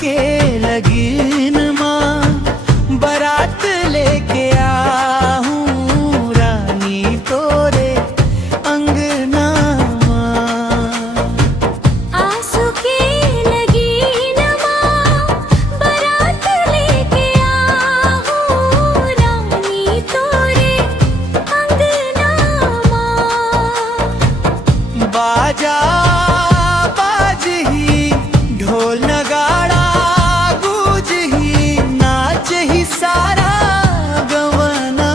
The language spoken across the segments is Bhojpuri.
के लगीन माँ बारात लेके आहूँ रानी तोरे अंगना माँ। आंसू के लगीन माँ बारात लेके आहूँ रानी तोरे अंगना माँ। बाजा बाजही ढोल नगाड़ा गूंजही नाचही सारा गवना।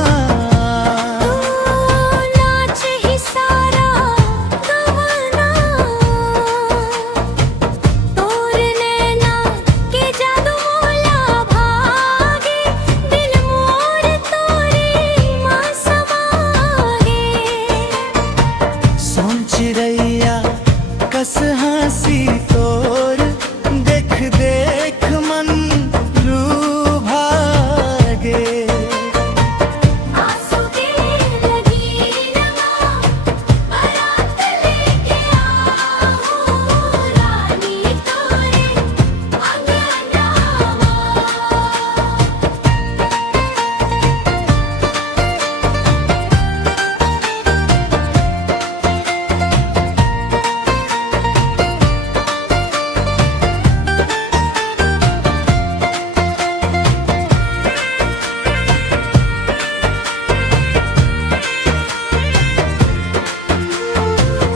नाच ही सारा गवना। तोर नैना के जादू मोला भागे दिल मोर तोरे माँ समागे। सोन चिड़ैया कस हंसी तोर देख देख मन लुभागे। आंसू के लगीन माँ बारात लेके आहूँ रानी तोरे अंगना माँ।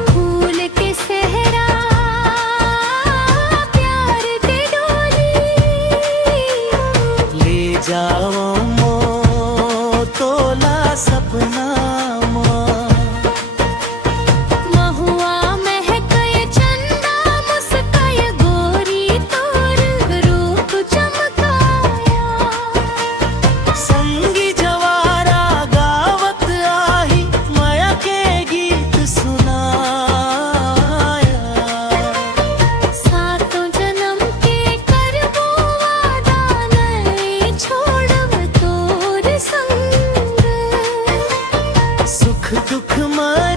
फूल के सहरा प्यार दे डोली। ले जाओ मो तोला सपना माँ। महुआ महकय चंदा मुस्काय गोरी तोर रूप चमकाया। संगी जवारा गावत आही माया के गीत सुनाया। सातों जन्म के करबो वादा नहीं छोड़ब तोर संग। सुख दुख मर